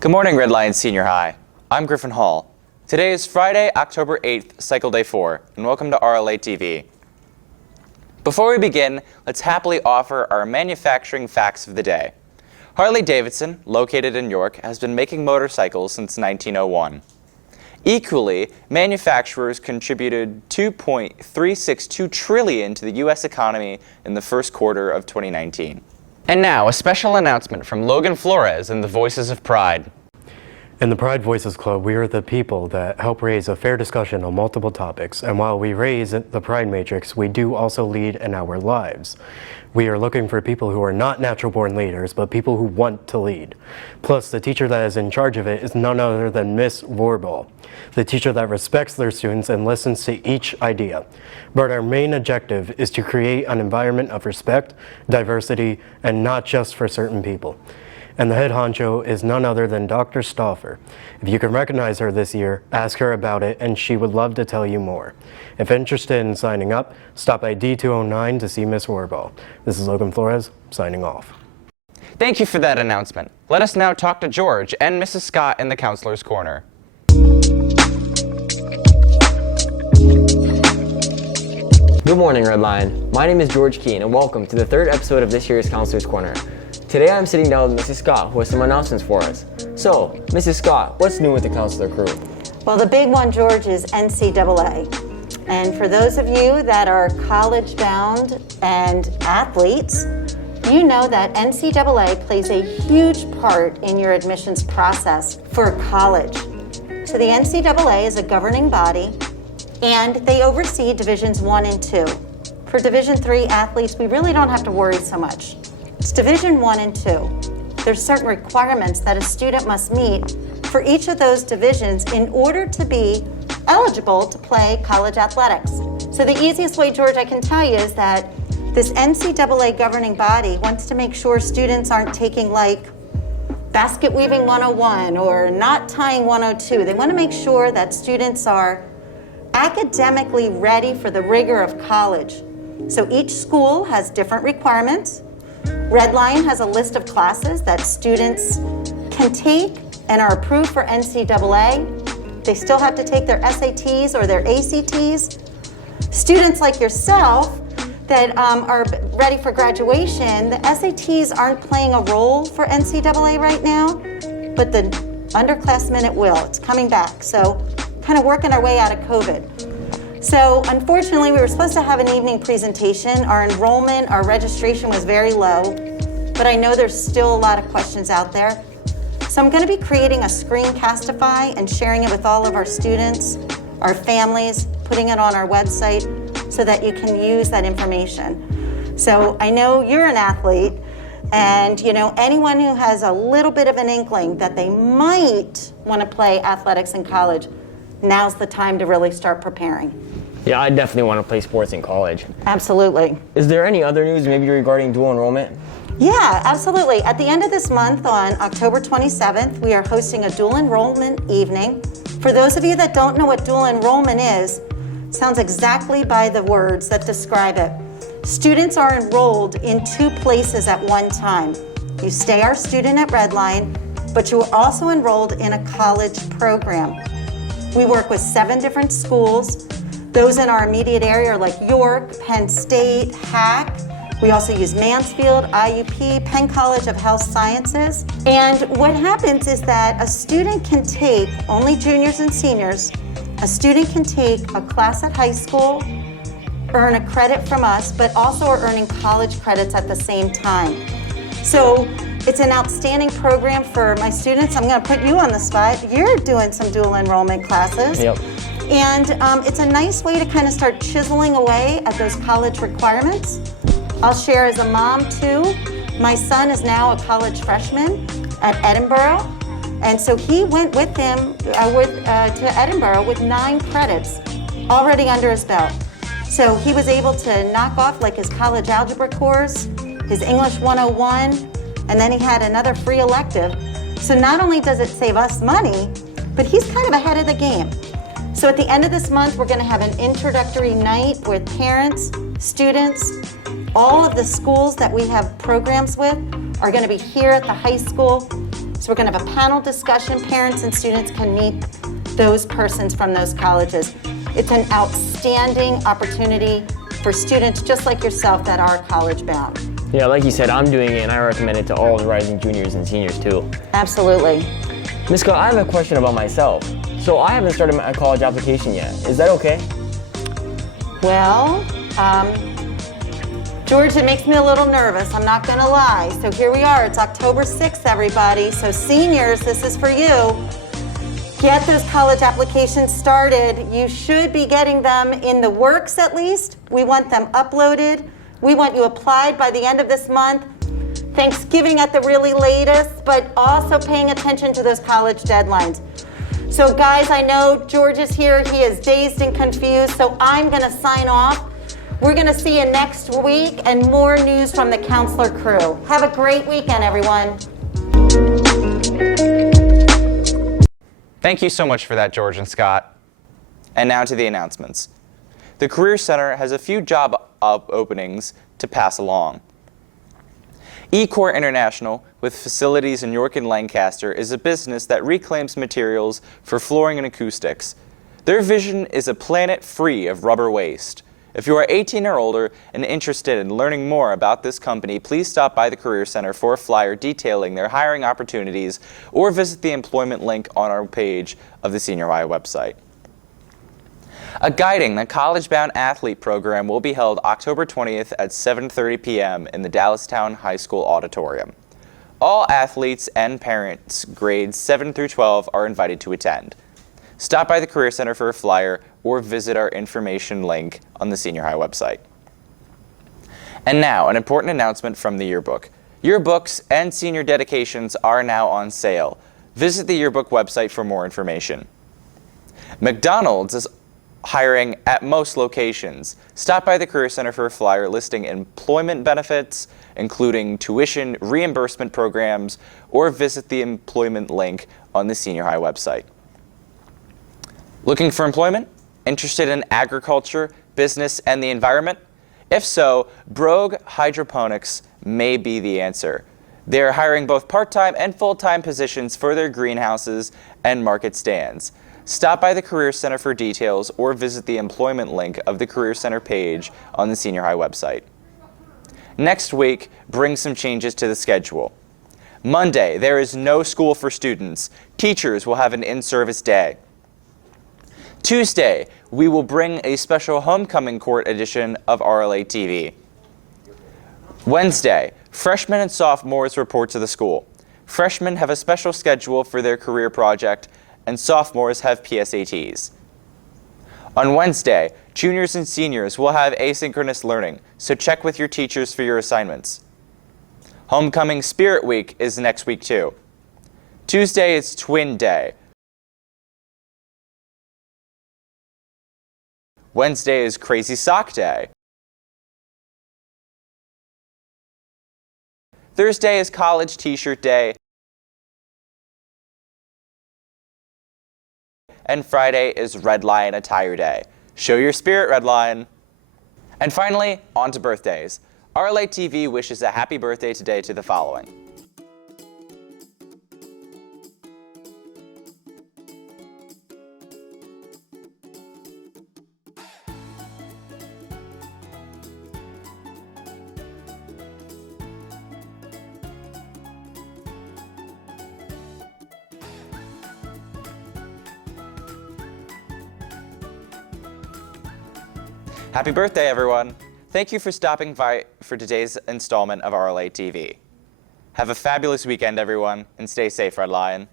Good morning, Red Lion Senior High. I'm Griffin Hall. Today is Friday, October 8th, Cycle Day 4, and welcome to RLA TV. Before we begin, let's happily offer our manufacturing facts of the day. Harley-Davidson, located in York, has been making motorcycles since 1901. Equally, manufacturers contributed $2.362 trillion to the U.S. economy in the first quarter of 2019. And now, a special announcement from Logan Flores and the Voices of Pride. In the Pride Voices Club, we are the people that help raise a fair discussion on multiple topics, and while we raise the Pride Matrix, we do also lead in our lives. We are looking for people who are not natural-born leaders, but people who want to lead. Plus, the teacher that is in charge of it is none other than Miss Warball, the teacher that respects their students and listens to each idea. But our main objective is to create an environment of respect, diversity, and not just for certain people. And the head honcho is none other than Dr. Stauffer. If you can recognize her this year, ask her about it, and she would love to tell you more. If interested in signing up, stop by D209 to see Miss Warball. This is Logan Flores, signing off. Thank you for that announcement. Let us now talk to George and Mrs. Scott in the Counselor's Corner. Good morning, Red Lion. My name is George Keene, and welcome to the third episode of this year's Counselor's Corner. Today I'm sitting down with Mrs. Scott, who has some announcements for us. So, Mrs. Scott, what's new with the Counselor crew? Well, the big one, George, is NCAA. And for those of you that are college-bound and athletes, you know that NCAA plays a huge part in your admissions process for college. So the NCAA is a governing body, and they oversee Divisions 1 and 2. For Division 3 athletes, we really don't have to worry so much. It's Division 1 and 2. There's certain requirements that a student must meet for each of those divisions in order to be eligible to play college athletics. So the easiest way, George, I can tell you is that this NCAA governing body wants to make sure students aren't taking like basket weaving 101 or knot tying 102. They want to make sure that students are academically ready for the rigor of college. So each school has different requirements. Red Lion has a list of classes that students can take and are approved for NCAA. They still have to take their SATs or their ACTs. Students like yourself that are ready for graduation, the SATs aren't playing a role for NCAA right now, but the underclassmen it will. It's coming back. So kind of working our way out of COVID. So unfortunately, we were supposed to have an evening presentation. Our enrollment, our registration was very low, but I know there's still a lot of questions out there. So I'm going to be creating a screencastify and sharing it with all of our students, our families, putting it on our website so that you can use that information. So I know you're an athlete, and you know anyone who has a little bit of an inkling that they might want to play athletics in college, now's the time to really start preparing. Yeah, I definitely want to play sports in college. Absolutely. Is there any other news maybe regarding dual enrollment? Yeah, absolutely. At the end of this month, on October 27th, we are hosting a dual enrollment evening. For those of you that don't know what dual enrollment is, it sounds exactly by the words that describe it. Students are enrolled in two places at one time. You stay our student at Red Lion, but you are also enrolled in a college program. We work with 7 different schools. Those in our immediate area are like York, Penn State, HAC. We also use Mansfield, IUP, Penn College of Health Sciences. And what happens is that a student can take, only juniors and seniors, a student can take a class at high school, earn a credit from us, but also are earning college credits at the same time. So it's an outstanding program for my students. I'm going to put you on the spot. You're doing some dual enrollment classes. Yep. And it's a nice way to kind of start chiseling away at those college requirements. I'll share as a mom too. My son is now a college freshman at Edinburgh. And so he went with him to Edinburgh with 9 credits already under his belt. So he was able to knock off like his college algebra course, his English 101, and then he had another free elective. So not only does it save us money, but he's kind of ahead of the game. So at the end of this month, we're going to have an introductory night with parents, students, all of the schools that we have programs with are going to be here at the high school. So we're going to have a panel discussion. Parents and students can meet those persons from those colleges. It's an outstanding opportunity for students just like yourself that are college bound. Yeah, like you said, I'm doing it and I recommend it to all the rising juniors and seniors too. Absolutely. Ms. Scott, I have a question about myself. So I haven't started my college application yet. Is that okay? Well, George, it makes me a little nervous, I'm not gonna lie. So here we are, it's October 6th, everybody. So seniors, this is for you. Get those college applications started. You should be getting them in the works at least. We want them uploaded. We want you applied by the end of this month. Thanksgiving at the really latest, but also paying attention to those college deadlines. So guys, I know George is here. He is dazed and confused, so I'm gonna sign off. We're gonna see you next week and more news from the counselor crew. Have a great weekend, everyone. Thank you so much for that, George and Scott. And now to the announcements. The Career Center has a few job openings to pass along. eCore International, with facilities in York and Lancaster, is a business that reclaims materials for flooring and acoustics. Their vision is a planet free of rubber waste. If you are 18 or older and interested in learning more about this company, please stop by the Career Center for a flyer detailing their hiring opportunities or visit the employment link on our page of the Senior High website. A Guiding the College-Bound Athlete program will be held October 20th at 7:30 p.m. in the Dallastown High School auditorium. All athletes and parents grades 7 through 12 are invited to attend. Stop by the Career Center for a flyer or visit our information link on the Senior High website. And now, an important announcement from the yearbook. Yearbooks and senior dedications are now on sale. Visit the yearbook website for more information. McDonald's is hiring at most locations. Stop by the Career Center for a flyer listing employment benefits, including tuition reimbursement programs, or visit the employment link on the Senior High website. Looking for employment? Interested in agriculture, business, and the environment? If so, Brogue Hydroponics may be the answer. They are hiring both part-time and full-time positions for their greenhouses and market stands. Stop by the Career Center for details or visit the employment link of the Career Center page on the Senior High website. Next week brings some changes to the schedule. Monday, there is no school for students. Teachers will have an in-service day. Tuesday, we will bring a special homecoming court edition of RLA TV. Wednesday, freshmen and sophomores report to the school. Freshmen have a special schedule for their career project, and sophomores have PSATs. On Wednesday, juniors and seniors will have asynchronous learning, so check with your teachers for your assignments. Homecoming Spirit Week is next week too. Tuesday is Twin Day. Wednesday is Crazy Sock Day. Thursday is College T-Shirt Day. And Friday is Red Lion Attire Day. Show your spirit, Red Lion. And finally, on to birthdays. RLA TV wishes a happy birthday today to the following. Happy birthday, everyone. Thank you for stopping by for today's installment of RLA TV. Have a fabulous weekend, everyone, and stay safe, Red Lion.